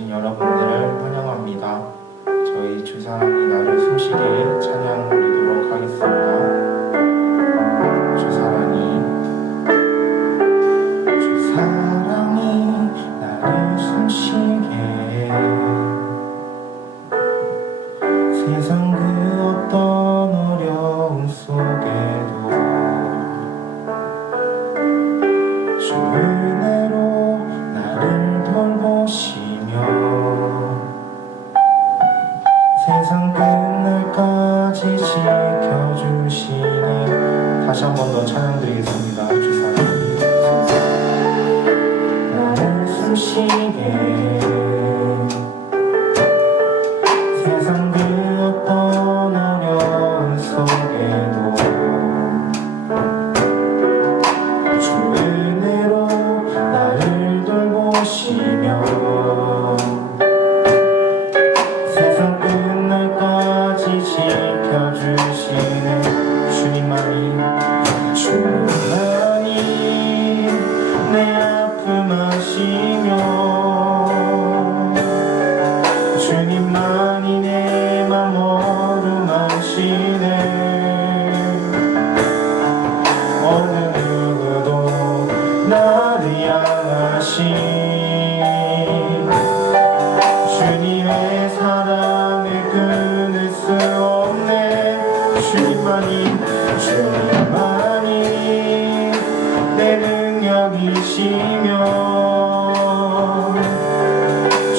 오신 여러분들을 환영합니다. 저희 주사랑이 나를 숨쉬게 찬양 드리도록 하겠습니다. 주사랑이 나를 숨쉬게 세상 그 어떤 어려움 속에도 주 은혜로 나를 돌보시며 세상 끝날까지 지켜주시네. 다시 한 번 더 찬양드리겠습니다. 주사랑이 나를 숨쉬게 세상 그 어떤 어려움 속에도 주 은혜로 나를 돌보시며 세상 끝날까지 지켜주시네. 주님만이 내 아픔 아시며 주님만이 내 맘 어루만시네. 어느 누구도 나를 향하신 주님의 사랑을 끊을 수 없네. 주님만이 내 능력이시며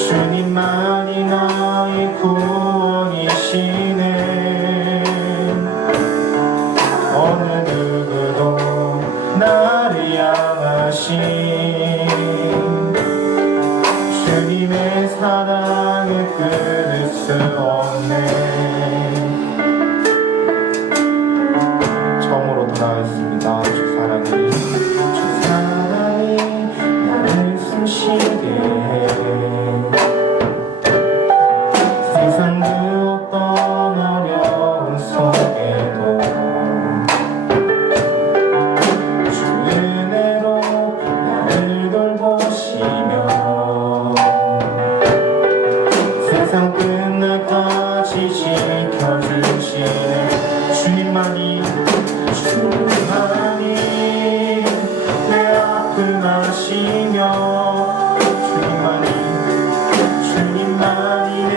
주님만이 나의 구원이시네. 어느 누구도 나를 향하신 주님의 사랑을 끊을 수 없네. 처음으로 돌아가겠습니다. 주사랑이 나를 숨쉬게 세상 그 어떤 어려움 속에도 주 은혜로 나를 돌보시며 세상 끝날까지 지켜주시네. 주님만이 내 아픔 아시며 주님만이 내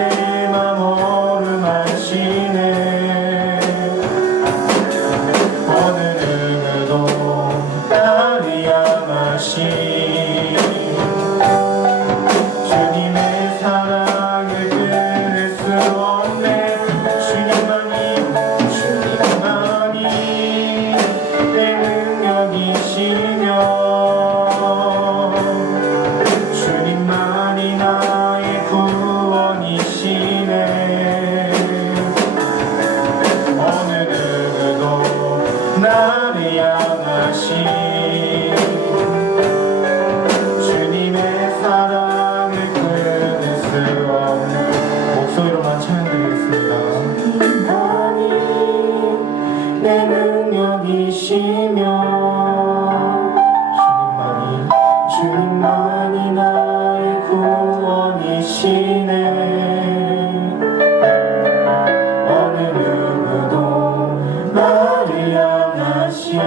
맘 어루만시네. 어느 누구도 나를 향하신 주님의 사랑을 끊을 수 없네. 주님만이 내 능력이시며 주님만이 나의 구원이시네. 어느 누구도 나를 향하신 주님의 사랑을 끊을 수 없네. 목소리로만 찬양드리겠습니다. 내 능력이시며 주님만이 나의 구원이시네. 어느 누구도 나를 향하신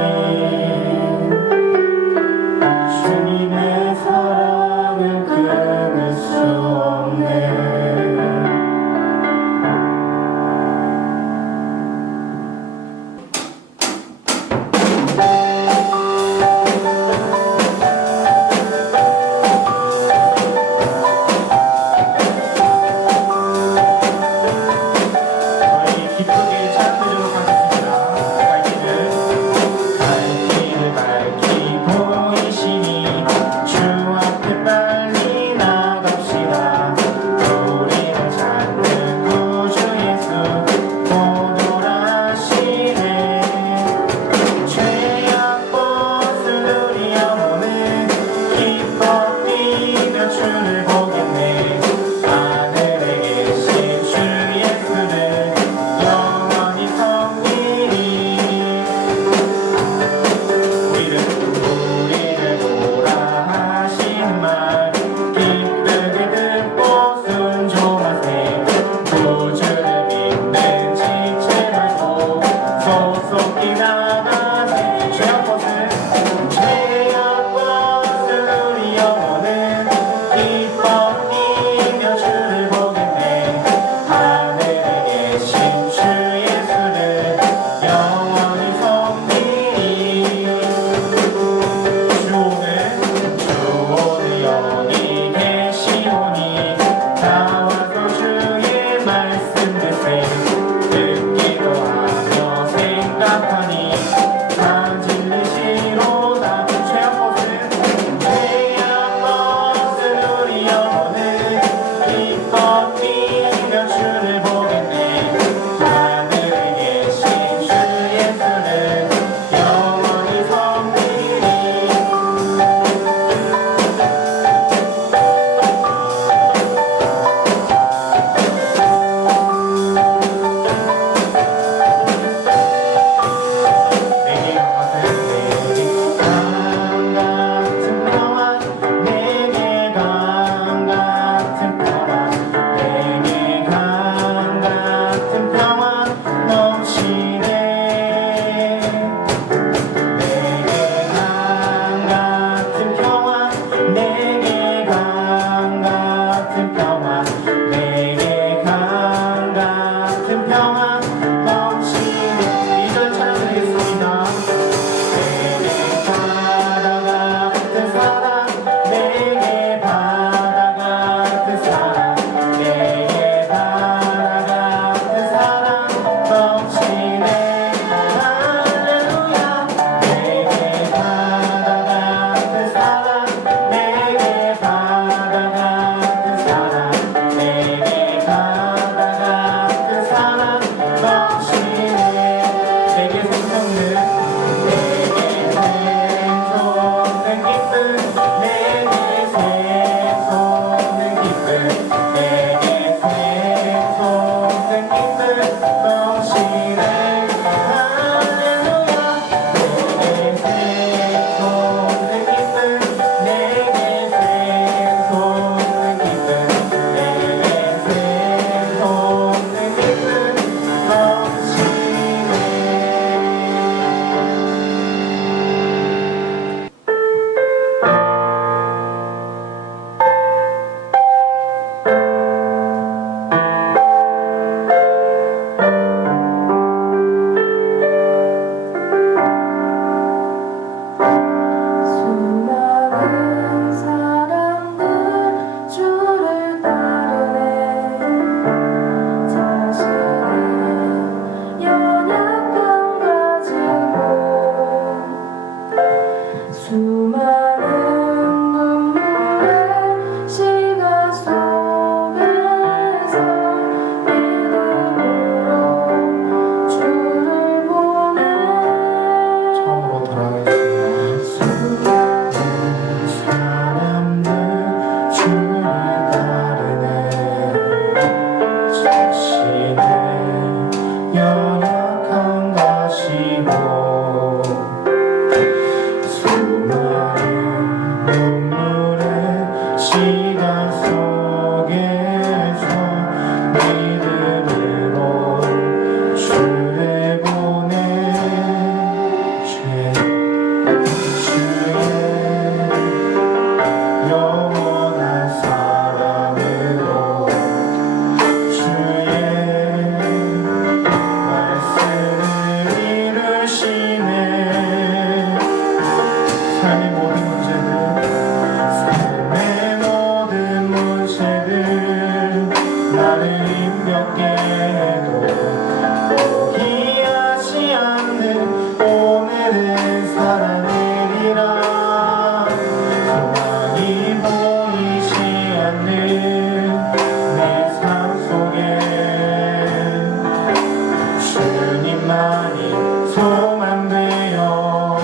주님만이 소망되어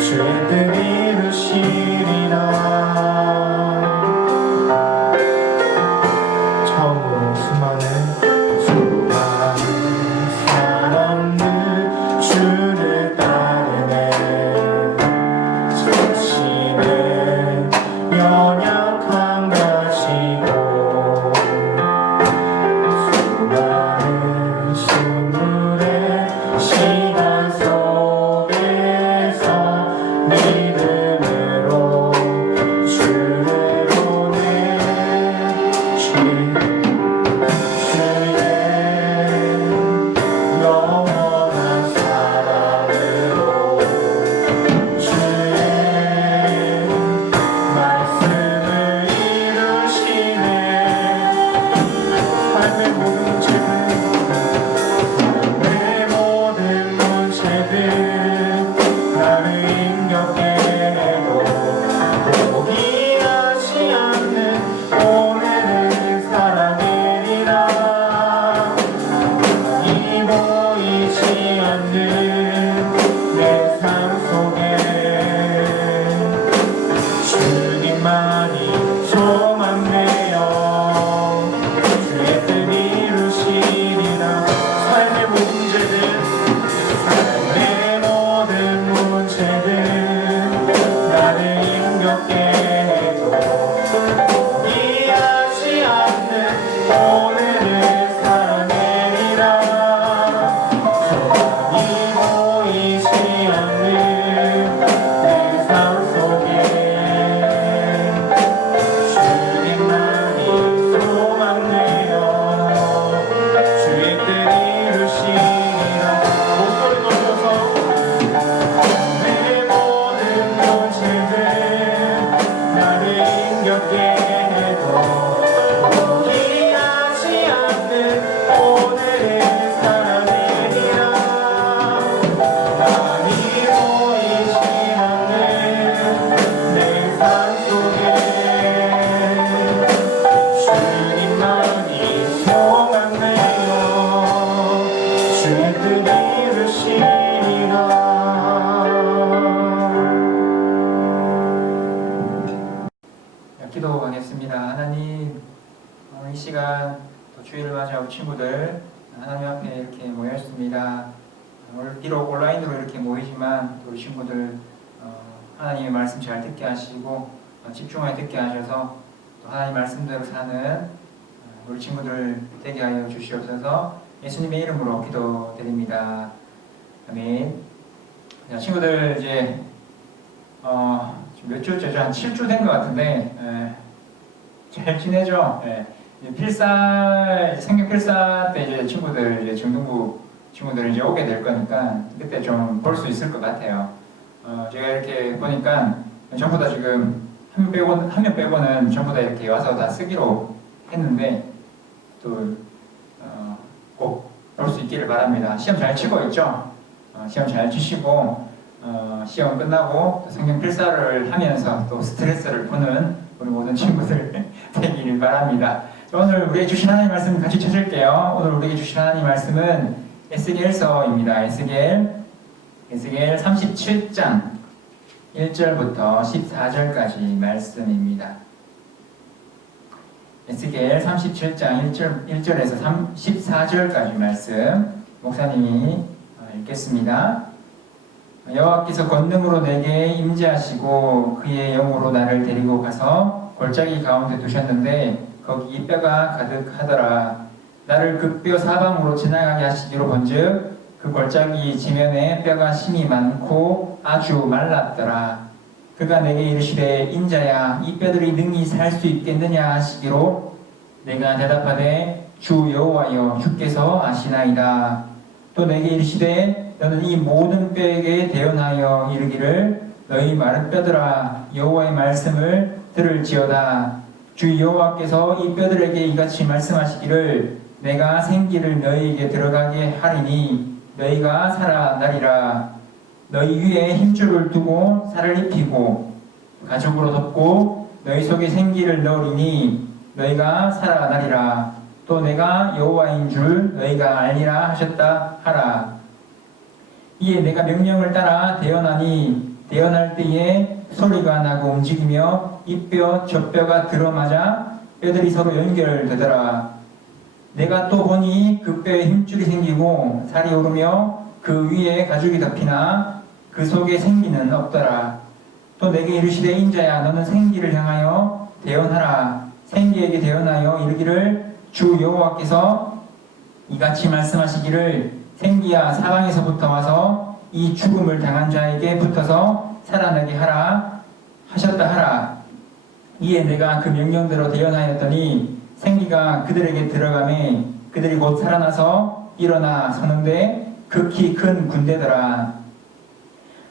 주의 뜻 이루시리라. 처음으로 수많은 사람들 주를 따르네. 자신의 연약함 가지고 수많은 순물의 시간 속에서 믿음으로 주를 보내. 주의 영원한 사랑으로 주의 말씀을 이루시네. 삶의 모든 문제들, 내 모든 문제들 나를 힘겹게 해도 포기하지 않는 오늘을 살아내리라. 이 보이지 않는 내 삶 속에 주님만이 소망되어 주의 뜻 이루시리라. 삶의 문제들, 삶의 모든 문제들 나를 힘겹게 해도 포기하지 않는 오늘을 살아내리라. 소망이 보이지 않는 내 삶 속에 주님만이 소망되어 주의 뜻 이루시리라. 목소리 높여서 내 모든 문제들 나를 힘겹게 해도 포기하지 않는 오늘을 살아내리라. 남이 보이지 않는 내 삶 속에 주님만이 소망되어 주의 뜻 이루시리라. 기도하겠습니다. 하나님, 이 시간 또 주일을 맞이하고 친구들 하나님 앞에 이렇게 모였습니다. 오늘 비록 온라인으로 이렇게 모이지만 또 우리 친구들 하나님의 말씀 잘 듣게 하시고 집중하게 듣게 하셔서 또 하나님 말씀대로 사는 우리 친구들 되게 하여 주시옵소서. 예수님의 이름으로 기도드립니다. 아멘. 자, 친구들 이제 몇 주째, 한 7주 된 것 같은데 잘 지내죠? 생명 필사 때 이제 친구들, 이제 중등부 친구들 이제 오게 될 거니까 그때 좀 볼 수 있을 것 같아요. 제가 이렇게 보니까 전부 다 지금 한 명 빼고는 전부 다 이렇게 와서 다 쓰기로 했는데 또 꼭 볼 수 있기를 바랍니다. 시험 잘 치고 있죠? 시험 잘 치시고 시험 끝나고 성경 필사를 하면서 또 스트레스를 푸는 우리 모든 친구들 되기를 바랍니다. 오늘 우리에게 주신 하나님 말씀 같이 찾을게요. 오늘 우리에게 주신 하나님 말씀은 에스겔서입니다. 에스겔 37장 1절부터 14절까지 말씀입니다. 에스겔 37장 1절에서 14절까지 말씀 목사님이 읽겠습니다. 여호와께서 권능으로 내게 임재하시고 그의 영으로 나를 데리고 가서 골짜기 가운데 두셨는데 거기 뼈가 가득하더라. 나를 그 뼈 사방으로 지나가게 하시기로 본즉 그 골짜기 지면에 뼈가 심이 많고 아주 말랐더라. 그가 내게 이르시되 인자야 이 뼈들이 능히 살 수 있겠느냐 하시기로 내가 대답하되 주 여호와여 주께서 아시나이다. 또 내게 이르시되 너는 이 모든 뼈에게 대언하여 이르기를 너희 마른 뼈들아 여호와의 말씀을 들을지어다. 주 여호와께서 이 뼈들에게 이같이 말씀하시기를 내가 생기를 너희에게 들어가게 하리니 너희가 살아나리라. 너희 위에 힘줄을 두고 살을 입히고 가죽으로 덮고 너희 속에 생기를 넣으리니 너희가 살아나리라. 또 내가 여호와인 줄 너희가 알리라 하셨다 하라. 이에 내가 명령을 따라 대언하니 대언할 때에 소리가 나고 움직이며 이 뼈 저 뼈가 들어맞아 뼈들이 서로 연결되더라. 내가 또 보니 그 뼈에 힘줄이 생기고 살이 오르며 그 위에 가죽이 덮이나 그 속에 생기는 없더라. 또 내게 이르시되 인자야 너는 생기를 향하여 대언하라. 생기에게 대언하여 이르기를 주 여호와께서 이같이 말씀하시기를 생기야 사방에서부터 와서 이 죽음을 당한 자에게 붙어서 살아나게 하라 하셨다 하라. 이에 내가 그 명령대로 대언하였더니 생기가 그들에게 들어가매 그들이 곧 살아나서 일어나 서는데 극히 큰 군대더라.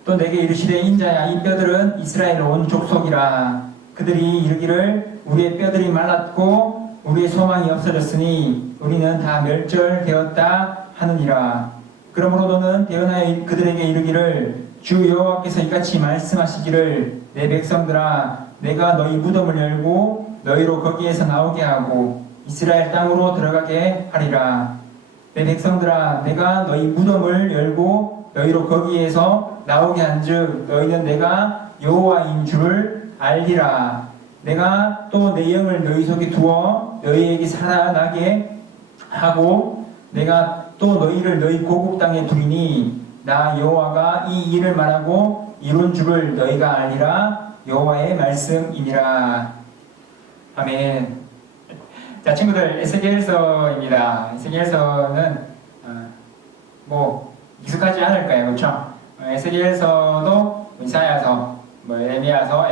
또 내게 이르시되 인자야 이 뼈들은 이스라엘 온 족속이라. 그들이 이르기를 우리의 뼈들이 말랐고 우리의 소망이 없어졌으니 우리는 다 멸절되었다 하느니라. 그러므로 너는 대언하여 그들에게 이르기를 주 여호와께서 이같이 말씀하시기를 내 백성들아 내가 너희 무덤을 열고 너희로 거기에서 나오게 하고 이스라엘 땅으로 들어가게 하리라. 내 백성들아 내가 너희 무덤을 열고 너희로 거기에서 나오게 한즉 너희는 내가 여호와인 줄 알리라. 내가 또 내 영을 너희 속에 두어 너희에게 살아나게 하고 내가 또 너희를 너희 고국 땅에 두리니 나 여호와가 이 일을 말하고 이룬 줄을 너희가 알리라. 여호와의 말씀이니라. 아멘. 자 친구들 에스겔서입니다. 에스겔서는 뭐 익숙하지 않을 거예요, 그렇죠? 에스겔서도 이사야서, 에레미야서,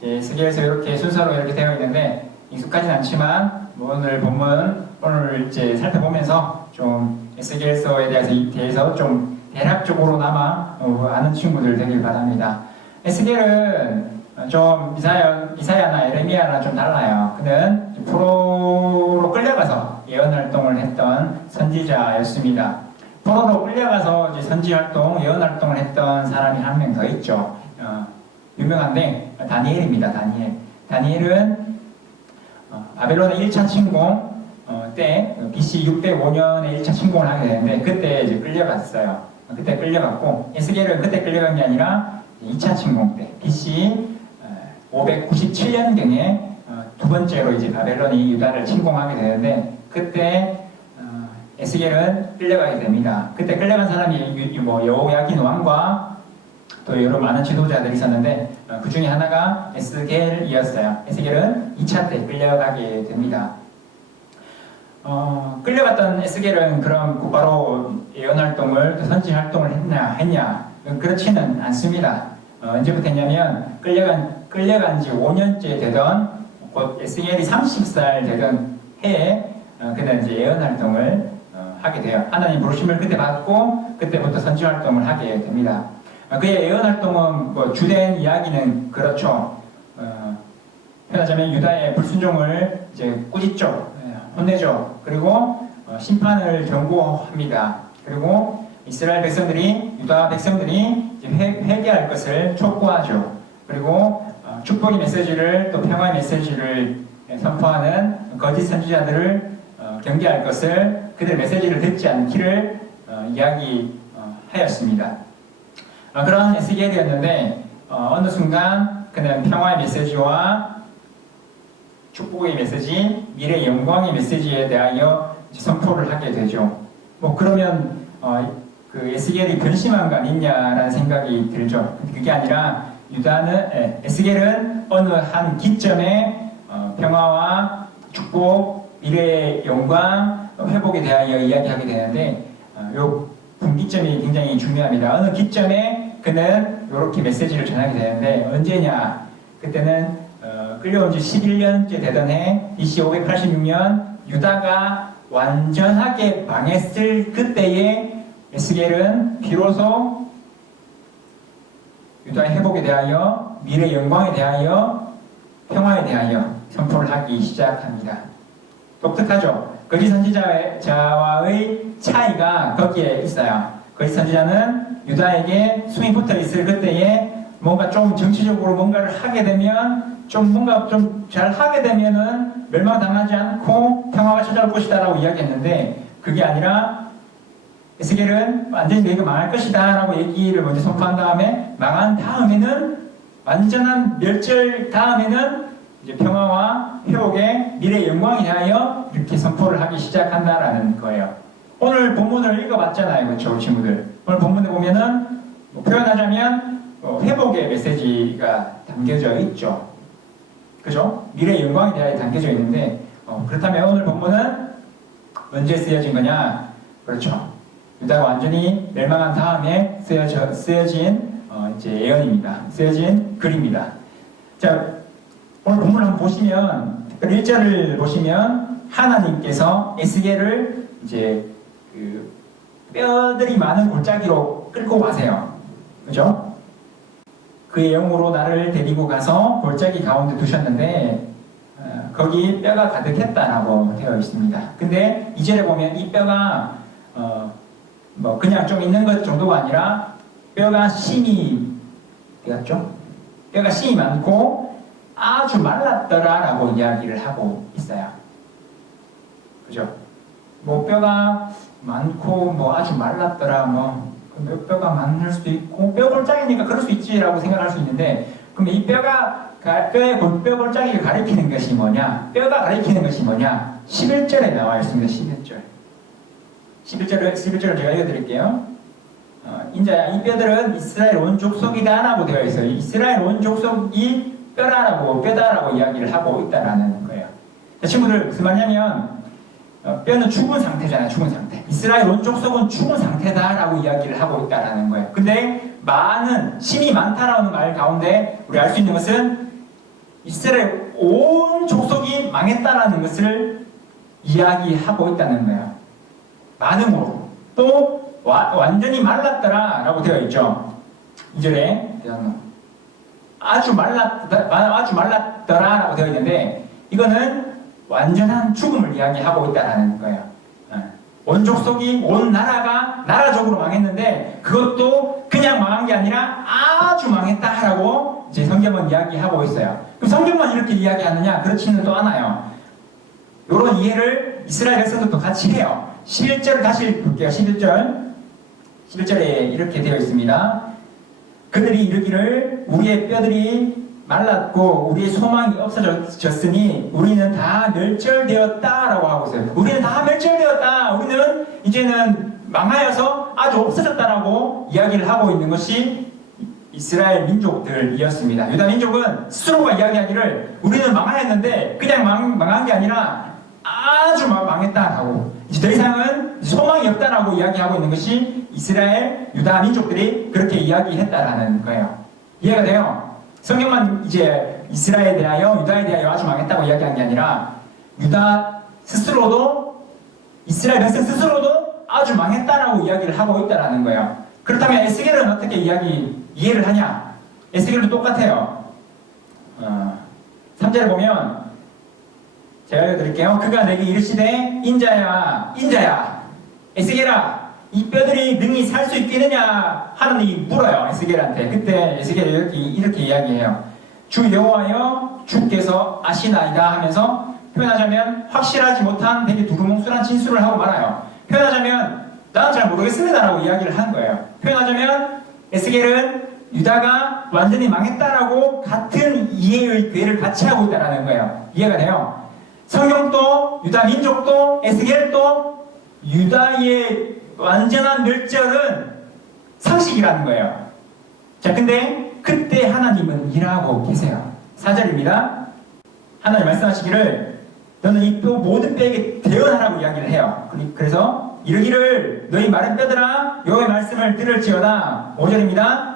에스겔서 이렇게 순서로 이렇게 되어 있는데 익숙하진 않지만 오늘 본문 오늘 이제 살펴보면서 좀 에스겔서에 대해서 좀 대략적으로나마 아는 친구들 되길 바랍니다. 에스겔은 좀 이사야나 에레미야나 좀 달라요. 그는 포로로 끌려가서 예언 활동을 했던 선지자였습니다. 포로로 끌려가서 이제 선지 활동, 예언 활동을 했던 사람이 한 명 더 있죠. 유명한데 다니엘입니다. 다니엘은 바벨론의 1차 침공 때 BC 605년에 1차 침공을 하게 되는데 그때 이제 끌려갔어요. 그때 끌려갔고 에스겔은 그때 끌려간 게 아니라 2차 침공 때 BC 597년경에 두 번째로 이제 바벨론이 유다를 침공하게 되는데 그때 에스겔은 끌려가게 됩니다. 그때 끌려간 사람이 여호야긴 왕과 또 여러 많은 지도자들이 있었는데 그 중에 하나가 에스겔이었어요. 에스겔은 2차 때 끌려가게 됩니다. 끌려갔던 에스겔은 그럼 곧바로 예언 활동을 또 선지 활동을 했냐? 그렇지는 않습니다. 언제부터 했냐면 끌려간 지 5년째 되던 곧 에스겔이 30살 되던 해에 그는 이제 예언 활동을 하게 돼요. 하나님 부르심을 그때 받고 그때부터 선지 활동을 하게 됩니다. 그의 예언 활동은 주된 이야기는 그렇죠. 표현하자면 유다의 불순종을 이제 꾸짖죠, 혼내죠. 그리고 심판을 경고합니다. 그리고 이스라엘 백성들이 유다 백성들이 이제 회개할 것을 촉구하죠. 그리고 축복의 메시지를 또 평화의 메시지를 선포하는 거짓 선지자들을 경계할 것을 그들의 메시지를 듣지 않기를 이야기하였습니다. 그런 에스겔이었는데 어느 순간 그는 평화의 메시지와 축복의 메시지, 미래의 영광의 메시지에 대하여 선포를 하게 되죠. 그러면 그 에스겔이 변심한 거 아니냐라는 생각이 들죠. 그게 아니라 에스겔은 어느 한 기점에 평화와 축복, 미래의 영광, 회복에 대하여 이야기하게 되는데 요 분기점이 굉장히 중요합니다. 어느 기점에 그는 이렇게 메시지를 전하게 되는데 언제냐? 그때는 끌려온 지 11년째 되던 해 BC 586년 유다가 완전하게 망했을 그때에 에스겔은 비로소 유다의 회복에 대하여 미래의 영광에 대하여 평화에 대하여 선포를 하기 시작합니다. 독특하죠? 거짓 선지자와의 차이가 거기에 있어요. 거짓 선지자는 유다에게 숨이 붙어 있을 그때에 뭔가 좀 정치적으로 뭔가를 하게 되면 좀 뭔가 좀 잘 하게 되면은 멸망당하지 않고 평화가 찾아올 것이다라고 이야기했는데 그게 아니라 에스겔은 완전히 너희가 망할 것이다 라고 얘기를 먼저 선포한 다음에 망한 다음에는 완전한 멸절 다음에는 이제 평화와 회복의 미래 영광에 대하여 이렇게 선포를 하기 시작한다라는 거예요. 오늘 본문을 읽어봤잖아요. 그렇죠? 친구들. 오늘 본문에 보면은 표현하자면 회복의 메시지가 담겨져 있죠. 그죠? 미래 영광에 대하여 담겨져 있는데 그렇다면 오늘 본문은 언제 쓰여진 거냐? 그렇죠. 유다가 완전히 멸망한 다음에 쓰여진 이제 예언입니다. 쓰여진 글입니다. 자, 오늘 본문을 한번 보시면 특별히 1절을 보시면 하나님께서 에스겔을 이제 그 뼈들이 많은 골짜기로 끌고 가세요. 그죠? 그의 영으로 나를 데리고 가서 골짜기 가운데 두셨는데 거기 뼈가 가득했다라고 되어 있습니다. 근데 2절에 보면 이 뼈가 뭐 그냥 좀 있는 것 정도가 아니라 뼈가 심이 되었죠. 뼈가 심이 많고 아주 말랐더라라고 이야기를 하고 있어요. 그죠? 뭐 뼈가 많고 뭐 아주 말랐더라 뭐 뼈가 많을 수도 있고 뼈 골짜기니까 그럴 수 있지라고 생각할 수 있는데 그럼 이 뼈가 뼈의 뼈 골짜기를 가리키는 것이 뭐냐? 뼈가 가리키는 것이 뭐냐? 11절에 나와 있습니다. 11절을 제가 읽어드릴게요. 인자야 이 뼈들은 이스라엘 온 족속이다 라고 되어 있어요. 이스라엘 온 족속이 뼈다라고 이야기를 하고 있다라는 거예요. 자, 친구들 무슨 말이냐면 뼈는 죽은 상태잖아요. 죽은 상태. 이스라엘 온 족속은 죽은 상태다라고 이야기를 하고 있다라는 거예요. 근데 심이 많다라는 말 가운데 우리 알 수 있는 것은 이스라엘 온 족속이 망했다라는 것을 이야기하고 있다는 거예요. 많음으로. 또 완전히 말랐더라라고 되어 있죠. 2절에 아주 말랐더라라고 되어 있는데 이거는 완전한 죽음을 이야기하고 있다는 거예요. 온 족속이 온 나라적으로 망했는데 그것도 그냥 망한 게 아니라 아주 망했다라고 이제 성경은 이야기하고 있어요. 그럼 성경만 이렇게 이야기하느냐? 그렇지는 또 않아요. 이런 이해를 이스라엘 백성들도 같이 해요. 11절을 다시 볼게요. 11절에 이렇게 되어 있습니다. 그들이 이르기를 우리의 뼈들이 말랐고 우리의 소망이 없어졌으니 우리는 다 멸절되었다라고 하고 있어요. 우리는 다 멸절되었다. 우리는 이제는 망하여서 아주 없어졌다라고 이야기를 하고 있는 것이 이스라엘 민족들이었습니다. 유다 민족은 스스로가 이야기하기를 우리는 망하였는데 그냥 망한 게 아니라 아주 망했다라고 이제 더 이상은 소망이 없다라고 이야기하고 있는 것이 이스라엘 유다 민족들이 그렇게 이야기했다라는 거예요. 이해가 돼요? 성경만 이제 이스라엘에 대하여 유다에 대하여 아주 망했다고 이야기한 게 아니라 유다 스스로도 이스라엘 백성 스스로도 아주 망했다라고 이야기를 하고 있다라는 거예요. 그렇다면 에스겔은 어떻게 이해를 하냐? 에스겔도 똑같아요. 3절에 보면 제가 읽어드릴게요. 그가 내게 이르시되 인자야 에스겔아 이 뼈들이 능히 살 수 있겠느냐 하느니 물어요. 에스겔한테. 그때 에스겔이 이렇게 이야기해요. 주 여호와여 주께서 아시나이다 하면서 표현하자면 확실하지 못한 되게 두루뭉술한 진술을 하고 말아요. 표현하자면 나는 잘 모르겠습니다라고 이야기를 한 거예요. 표현하자면 에스겔은 유다가 완전히 망했다라고 같은 이해의 괴를 같이 하고 있다는 거예요. 이해가 돼요? 성경도 유다 민족도 에스겔도 유다의 완전한 멸절은 상식이라는 거예요. 자, 근데 그때 하나님은 일하고 계세요. 4절입니다. 하나님 말씀하시기를 너는 이 뼈 모든 뼈에게 대언하라고 이야기를 해요. 그래서 이르기를 너희 마른 뼈들아 여호와의 말씀을 들을지어다. 5절입니다.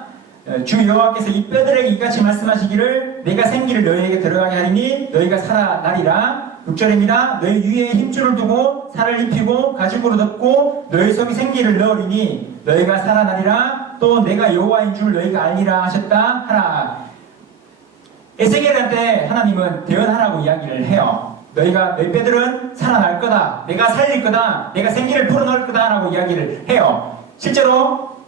주 여호와께서 이 뼈들에게 이같이 말씀하시기를 내가 생기를 너희에게 들어가게 하리니 너희가 살아나리라. 6절입니다. 너희 위에 힘줄을 두고 살을 입히고 가죽으로 덮고 너희 속에 생기를 넣으리니 너희가 살아나리라. 또 내가 여호와인 줄 너희가 알리라 하셨다 하라. 에스겔한테 하나님은 대언하라고 이야기를 해요. 너희 뼈들은 살아날 거다. 내가 살릴 거다. 내가 생기를 풀어넣을 거다 라고 이야기를 해요. 실제로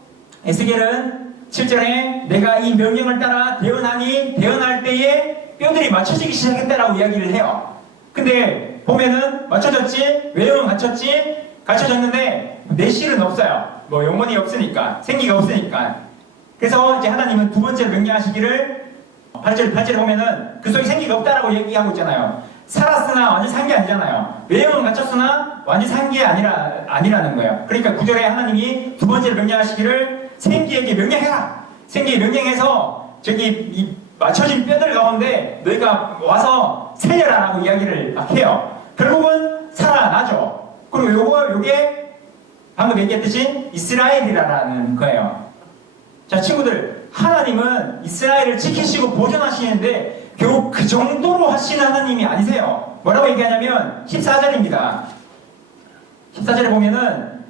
에스겔은 7절에 내가 이 명령을 따라 대언하니 대언할 때에 뼈들이 맞춰지기 시작했다라고 이야기를 해요. 근데 보면은 맞춰졌지, 외형은 갖춰졌는데 내실은 없어요. 뭐 영혼이 없으니까, 생기가 없으니까. 그래서 이제 하나님은 두 번째로 명령하시기를 8절에 보면은 그 속에 생기가 없다라고 얘기하고 있잖아요. 살았으나 완전 산 게 아니잖아요. 외형은 갖췄으나 완전 산 게 아니라는 거예요. 그러니까 9절에 하나님이 두 번째로 명령하시기를 생기에게 명령해라. 생기에 명령해서 저기 이 맞춰진 뼈들 가운데 너희가 와서 살려라라고 이야기를 막 해요. 결국은 살아나죠. 그리고 요게 방금 얘기했듯이 이스라엘이라는 거예요. 자, 친구들, 하나님은 이스라엘을 지키시고 보존하시는데 겨우 그 정도로 하시는 하나님이 아니세요. 뭐라고 얘기하냐면 14절입니다. 14절에 보면은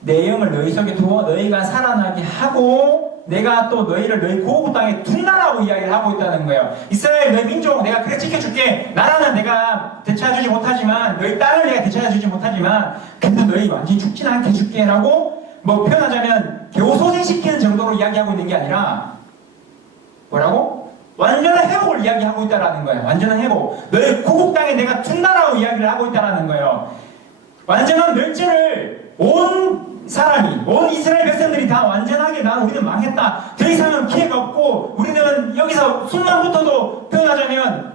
내 영을 너희 속에 두어 너희가 살아나게 하고 내가 또 너희를 너희 고국 땅에 둔다라고 이야기를 하고 있다는 거예요. 이스라엘 너희 민족 내가 그래 지켜줄게. 나라는 내가 되찾아주지 못하지만 너희 땅을 내가 되찾아주지 못하지만 근데 너희 완전히 죽진 않게 해줄게 라고 뭐 표현하자면 겨우 소생시키는 정도로 이야기하고 있는 게 아니라 뭐라고? 완전한 회복을 이야기하고 있다는 거예요. 완전한 회복. 너희 고국 땅에 내가 둔다라고 이야기를 하고 있다는 거예요. 완전한 멸절을 온 사람이, 온 이스라엘 백성들이 다 완전하게 우리는 망했다. 더 이상은 기회가 없고 우리는 여기서 숨만부터도 표현하자면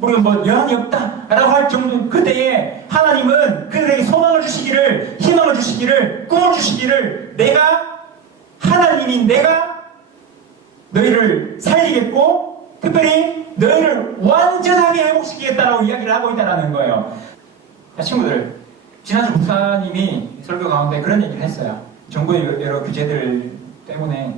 우리가 여한이 없다 라고 할 정도. 그때에 하나님은 그들에게 소망을 주시기를, 희망을 주시기를, 꿈을 주시기를 내가 하나님인 내가 너희를 살리겠고 특별히 너희를 완전하게 회복시키겠다라고 이야기를 하고 있다는 거예요. 자, 친구들, 지난주 목사님이 설교 가운데 그런 얘기를 했어요. 정부의 여러 규제들 때문에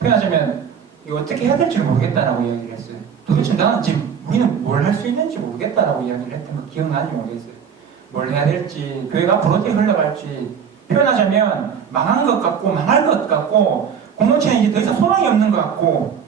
표현하자면 이거 어떻게 해야 될지 모르겠다라고 이야기를 했어요. 도대체 나는 지금 우리는 뭘 할 수 있는지 모르겠다라고 이야기를 했던 거 기억나는지 모르겠어요. 뭘 해야 될지, 교회가 앞으로 어떻게 흘러갈지. 표현하자면 망한 것 같고 망할 것 같고 공동체는 이제 더 이상 소망이 없는 것 같고.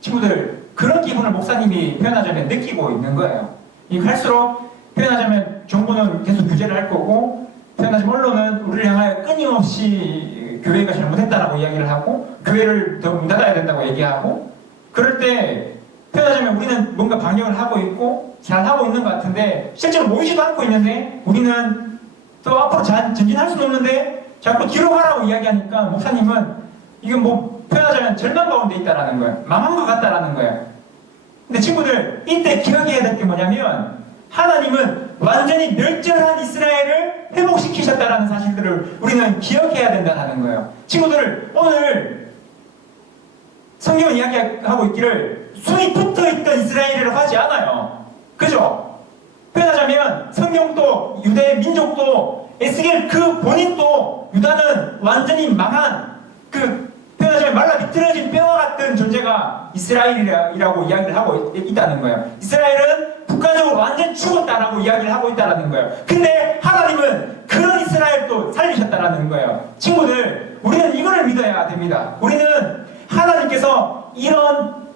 친구들, 그런 기분을 목사님이 표현하자면 느끼고 있는 거예요. 갈수록 표현하자면 정부는 계속 규제를 할 거고 표현하자면 언론은 우리를 향하여 끊임없이 교회가 잘못했다라고 이야기를 하고 교회를 더 문 닫아야 된다고 얘기하고 그럴 때 표현하자면 우리는 뭔가 방역을 하고 있고 잘하고 있는 것 같은데 실제로 모이지도 않고 있는데 우리는 또 앞으로 전진할 수는 없는데 자꾸 뒤로 가라고 이야기하니까 목사님은 이건 표현하자면 절망 가운데 있다라는 거예요. 망한 것 같다라는 거예요. 근데 친구들, 이때 기억해야 될 게 뭐냐면 하나님은 완전히 멸절한 이스라엘을 회복시키셨다라는 사실들을 우리는 기억해야 된다는 거예요. 친구들, 오늘 성경은 이야기하고 있기를 순이 붙어있던 이스라엘이라고 하지 않아요. 그죠? 표현하자면 성경도 유대 민족도 에스겔 그 본인도 유다는 완전히 망한 표현하자면 말라 비틀어진 뼈와 같은 존재가 이스라엘이라고 이야기를 하고 있다는 거예요. 이스라엘은 국가적으로 완전 죽었다라고 이야기를 하고 있다는 거예요. 근데 하나님은 그런 이스라엘도 살리셨다는 거예요. 친구들, 우리는 이거를 믿어야 됩니다. 우리는 하나님께서 이런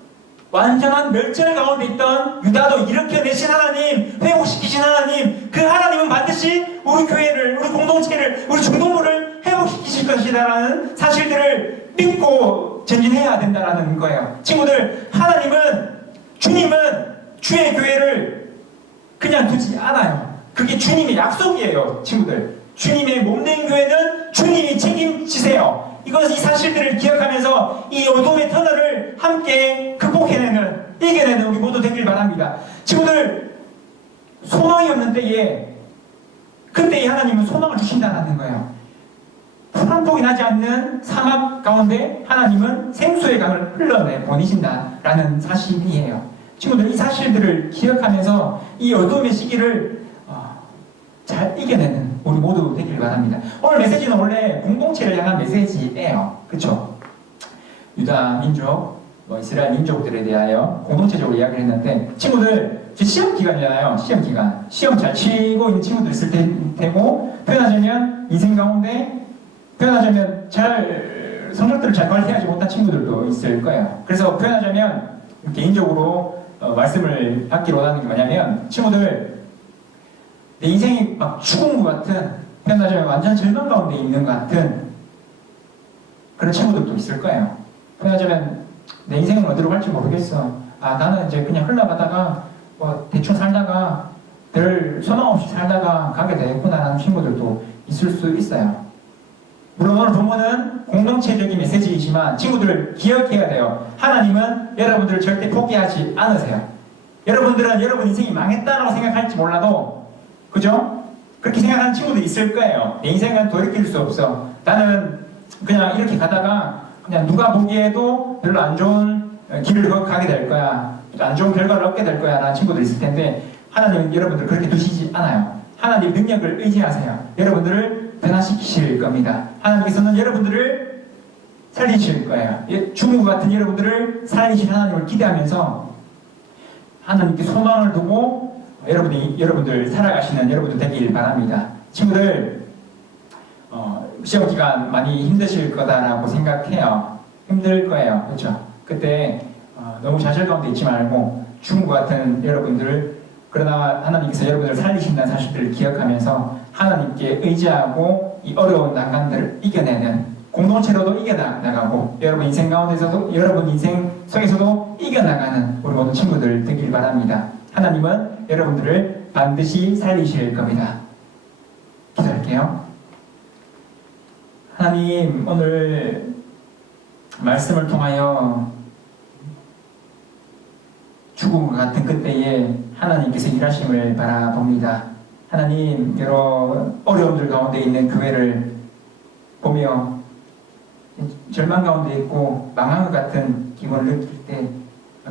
완전한 멸절 가운데 있던 유다도 일으켜내신 하나님, 회복시키신 하나님, 그 하나님은 반드시 우리 교회를, 우리 공동체를, 우리 중동부를 회복시키실 것이라는 사실들을 믿고 전진해야 된다는 거예요. 친구들, 주님은 주의 교회를 그냥 두지 않아요. 그게 주님의 약속이에요. 친구들, 주님의 몸된 교회는 주님이 책임지세요. 이 사실들을 기억하면서 이 어둠의 터널을 함께 극복해내는, 이겨내는 우리 모두 되길 바랍니다. 친구들, 소망이 없는 때에 그때에 하나님은 소망을 주신다는 거예요. 푸른 폭이 나지 않는 사막 가운데 하나님은 생수의 강을 흘러내보내신다라는 사실이에요. 친구들, 이 사실들을 기억하면서 이 어둠의 시기를 잘 이겨내는 우리 모두 되길 바랍니다. 오늘 메시지는 원래 공동체를 향한 메시지예요. 그쵸? 유다 민족, 이스라엘 민족들에 대하여 공동체적으로 이야기를 했는데, 친구들, 시험 기간이잖아요. 시험 기간. 시험 잘 치고 있는 친구들 있을 테고, 표현하자면 인생 가운데 표현하자면 성적들을 잘 관리하지 못한 친구들도 있을 거예요. 그래서 표현하자면 개인적으로 말씀을 받기로 원하는 게 뭐냐면, 친구들, 내 인생이 막 죽은 것 같은, 표현하자면 완전 절망 가운데 있는 것 같은 그런 친구들도 있을 거예요. 그나저면 내 인생은 어디로 갈지 모르겠어. 아, 나는 이제 그냥 흘러가다가 뭐 대충 살다가 별 소망 없이 살다가 가게 되겠구나라는 친구들도 있을 수 있어요. 물론 오늘 본문은 공동체적인 메시지이지만 친구들을 기억해야 돼요. 하나님은 여러분들을 절대 포기하지 않으세요. 여러분들은 여러분 인생이 망했다라고 생각할지 몰라도, 그죠? 그렇게 생각하는 친구도 있을 거예요. 내 인생은 돌이킬 수 없어. 나는 그냥 이렇게 가다가 그냥 누가 보기에도 별로 안 좋은 길을 가게 될 거야. 안 좋은 결과를 얻게 될 거야 라는 친구도 있을 텐데, 하나님은 여러분들 그렇게 두시지 않아요. 하나님 능력을 의지하세요. 여러분들을 변화시키실 겁니다. 하나님께서는 여러분들을 살리실 거예요. 주무 같은 여러분들을 살리실 하나님을 기대하면서 하나님께 소망을 두고 여러분들 살아가시는 여러분들 되길 바랍니다. 친구들, 시험 기간 많이 힘드실 거다라고 생각해요. 힘들 거예요. 그렇죠? 그때 너무 좌절 가운데 있지 말고 주무 같은 여러분들, 그러나 하나님께서 여러분을 살리신다는 사실들을 기억하면서 하나님께 의지하고 이 어려운 난관들을 이겨내는, 공동체로도 이겨나가고 여러분 인생 가운데서도, 여러분 인생 속에서도 이겨나가는 우리 모든 친구들 되길 바랍니다. 하나님은 여러분들을 반드시 살리실 겁니다. 기도할게요. 하나님, 오늘 말씀을 통하여 죽음과 같은 그때에 하나님께서 일하심을 바라봅니다. 하나님, 여러 어려움들 가운데 있는 교회를 보며 절망 가운데 있고 망한 것 같은 기분을 느낄 때,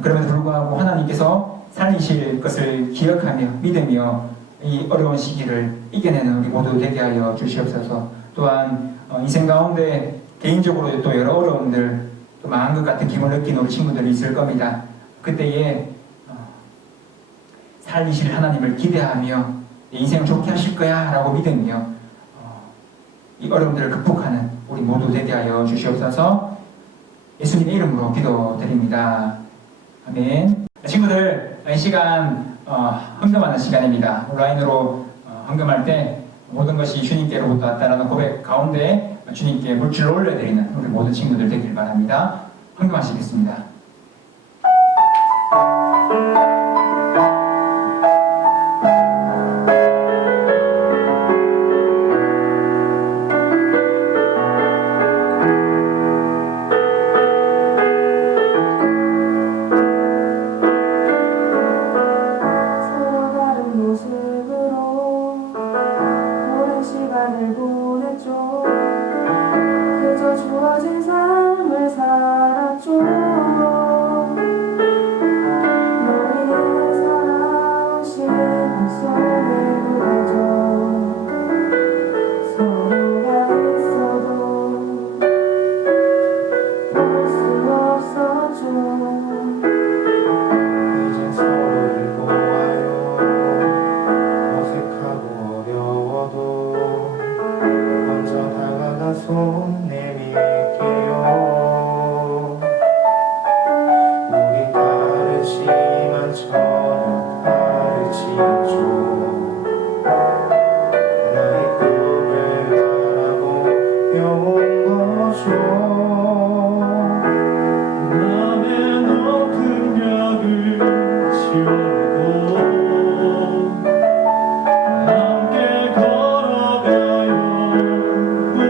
그럼에도 불구하고 하나님께서 살리실 것을 기억하며 믿으며 이 어려운 시기를 이겨내는 우리 모두 되게 하여 주시옵소서. 또한 인생 가운데 개인적으로 또 여러 어려움들, 또 망한 것 같은 기분을 느끼는 우리 친구들이 있을 겁니다. 그때에 살리실 하나님을 기대하며 내 인생을 좋게 하실 거야 라고 믿으며 이 어려움들을 극복하는 우리 모두 되게 하여 주시옵소서. 예수님의 이름으로 기도드립니다. 아멘. 친구들, 이 시간 헌금하는 시간입니다. 온라인으로 헌금할 때 모든 것이 주님께로부터 왔다라는 고백 가운데 주님께 물질을 올려드리는 우리 모든 친구들 되길 바랍니다. 헌금하시겠습니다. 함께 걸어가요 우리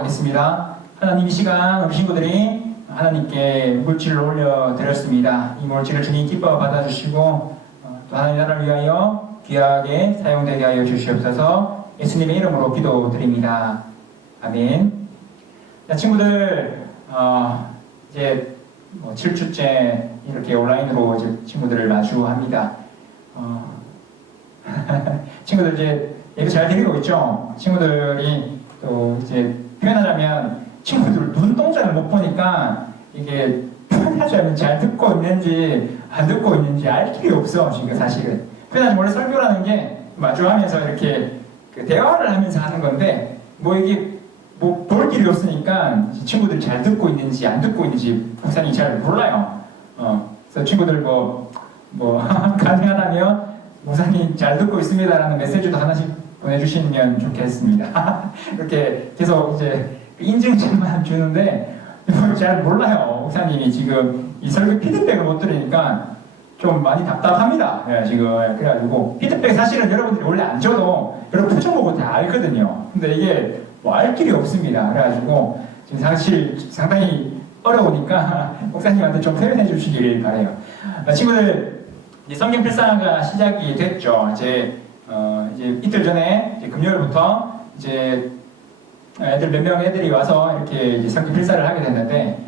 기도하겠습니다. 하나님 이 시간 우리 친구들이 하나님께 물질을 올려드렸습니다. 이 물질을 주님 기뻐 받아주시고 또 하나님 나라를 위하여 귀하게 사용되게 하여 주시옵소서. 예수님의 이름으로 기도드립니다. 아멘. 자, 친구들 이제 7주째 이렇게 온라인으로 이제 친구들을 마주합니다. 친구들 이제 예배 잘 드리고 있죠? 친구들이 또 이제 표현하자면 친구들 눈동자를 못 보니까 이게 표현하자면 잘 듣고 있는지 안 듣고 있는지 알 길이 없어. 지금 사실은 표현하자면 원래 설교라는 게 마주하면서 이렇게 그 대화를 하면서 하는 건데 뭐 이게 뭐 볼 길이 없으니까 친구들이 잘 듣고 있는지 안 듣고 있는지 목사님이 잘 몰라요. 그래서 친구들 뭐 가능하다면 목사님 잘 듣고 있습니다라는 메시지도 하나씩 보내주시면 좋겠습니다. 이렇게 계속 이제 인증샷만 주는데 잘 몰라요. 목사님이 지금 이 설교 피드백을 못 들으니까 좀 많이 답답합니다. 지금 그래가지고 피드백 사실은 여러분들이 원래 안 줘도 여러분 표정 보고 다 알거든요. 근데 이게 뭐 알 길이 없습니다. 그래가지고 지금 사실 상당히 어려우니까 목사님한테 좀 표현해 주시길 바래요. 친구들 이제 성경 필사가 시작이 됐죠. 이제 이틀 전에 이제 금요일부터 이제 애들 몇 명 애들이 와서 이렇게 이제 성경 필사를 하게 됐는데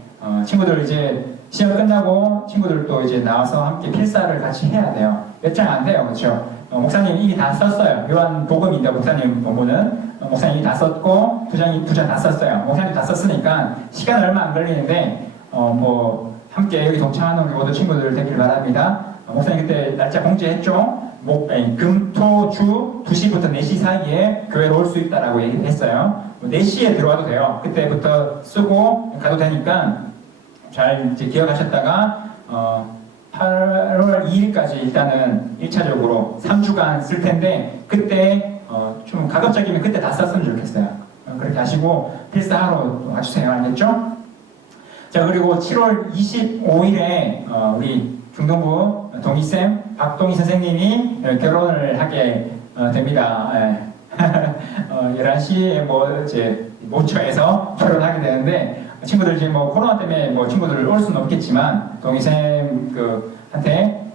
친구들 이제 시험 끝나고 친구들도 이제 나와서 함께 필사를 같이 해야 돼요. 몇 장 안 돼요, 그렇죠? 목사님 이미 다 썼어요. 요한 복음인데 목사님 본문은 목사님이 다 썼고 두 장 다 썼어요. 목사님 다 썼으니까 시간 얼마 안 걸리는데 뭐 함께 여기 동참하는 우리 모든 친구들 되길 바랍니다. 목사님 그때 날짜 공지했죠. 금, 토, 주 2시부터 4시 사이에 교회로 올 수 있다라고 얘기했어요. 4시에 들어와도 돼요. 그때부터 쓰고 가도 되니까 잘 이제 기억하셨다가 8월 2일까지 일단은 1차적으로 3주간 쓸 텐데 그때 좀 가급적이면 그때 다 썼으면 좋겠어요. 그렇게 하시고 필사하러 와주세요. 알겠죠? 자, 그리고 7월 25일에 우리 중동부 동희쌤 박동희 선생님이 결혼을 하게 됩니다. 11시에 뭐 이제 모처에서 결혼하게 되는데 친구들 지금 뭐 코로나 때문에 뭐 친구들 올 수는 없겠지만 동희쌤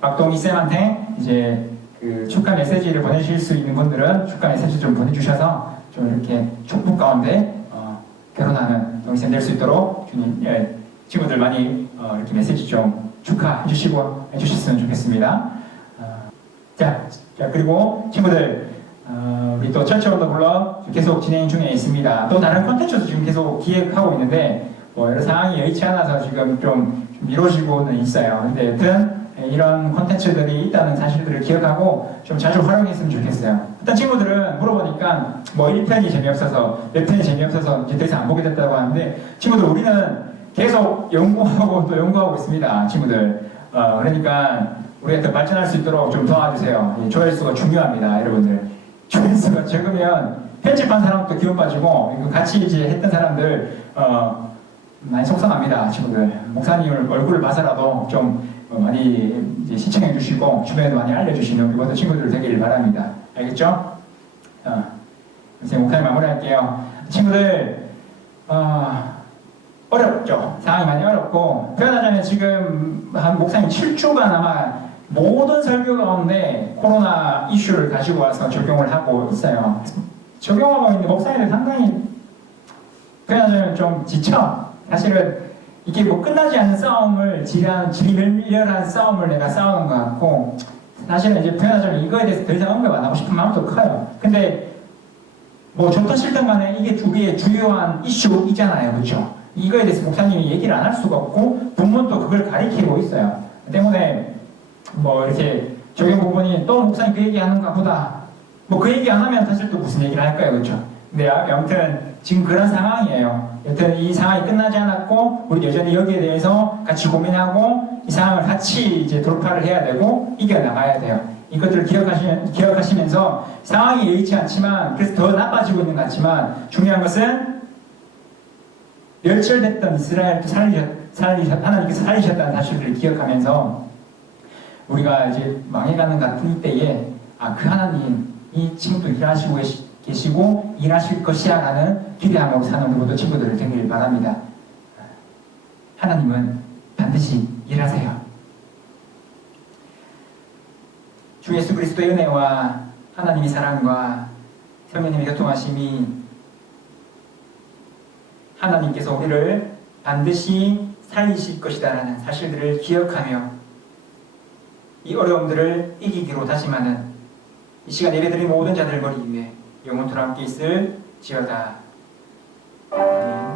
박동희 쌤한테 이제 그 축하 메시지를 보내실 수 있는 분들은 축하 메시지 좀 보내주셔서 좀 이렇게 축복 가운데 결혼하는 동희쌤 될 수 있도록 주님 친구들 많이 이렇게 메시지 좀 축하해 주시고 해주셨으면 좋겠습니다. 자 그리고 친구들 우리 또 철치 언더 블럭 계속 진행 중에 있습니다. 또 다른 콘텐츠도 지금 계속 기획하고 있는데 뭐 여러 상황이 여의치 않아서 지금 좀 미뤄지고는 있어요. 근데 여튼 이런 콘텐츠들이 있다는 사실들을 기억하고 좀 자주 활용했으면 좋겠어요. 일단 친구들은 물어보니까 뭐 1편이 재미없어서 몇 편이 재미없어서 이제 더 이상 안 보게 됐다고 하는데 친구들 우리는 계속 연구하고 또 연구하고 있습니다. 친구들 그러니까 우리가 더 발전할 수 있도록 좀 도와주세요. 조회수가 중요합니다. 여러분들 조회수가 적으면 편집한 사람도 기운 빠지고 같이 이제 했던 사람들 많이 속상합니다. 친구들 목사님 얼굴을 봐서라도 좀 많이 이제 시청해 주시고 주변에도 많이 알려주시는 우리 모든 친구들 되기를 바랍니다. 알겠죠? 이제 목사님 마무리할게요. 친구들 어렵죠. 상황이 많이 어렵고 표현하자면 지금 한 목사님 7주간 아마 모든 설교 가운데 코로나 이슈를 가지고 와서 적용을 하고 있어요. 적용하고 있는 목사님들 상당히 표현하자면 좀 지쳐. 사실은 이게 뭐 끝나지 않는 싸움을 지리멸렬한 싸움을 내가 싸우는 것 같고 사실은 이제 표현하자면 이거에 대해서 더 이상 언급 안 하고 싶은 마음도 커요. 근데 뭐 좋든 싫든 간에 이게 우리의 주요한 이슈이잖아요. 그렇죠? 이거에 대해서 목사님이 얘기를 안 할 수가 없고 본문도 그걸 가리키고 있어요. 때문에 뭐 이렇게 적용 부분이 또 목사님 그 얘기하는가 보다 뭐 그 얘기 안 하면 사실 또 무슨 얘기를 할까요? 그렇죠? 근데 아무튼 지금 그런 상황이에요. 여튼 이 상황이 끝나지 않았고 우리 여전히 여기에 대해서 같이 고민하고 이 상황을 같이 이제 돌파를 해야 되고 이겨나가야 돼요. 이것들을 기억하시면서 상황이 여의치 않지만 그래서 더 나빠지고 있는 것 같지만 중요한 것은 멸절됐던 이스라엘도 하나님께서 살리셨다는 사실을 기억하면서 우리가 이제 망해가는 같은 이때에 그 하나님 이 지금도 일하시고 계시고 일하실 것이야 라는 기대함으로 사는 모든 친구들을 되길 바랍니다. 하나님은 반드시 일하세요. 주 예수 그리스도의 은혜와 하나님의 사랑과 성령님의 교통하심이 하나님께서 우리를 반드시 살리실 것이다 라는 사실들을 기억하며 이 어려움들을 이기기로 다짐하는 이 시간 예배드린 모든 자들 머리 위에 영원토록 함께 있을지어다. 아멘.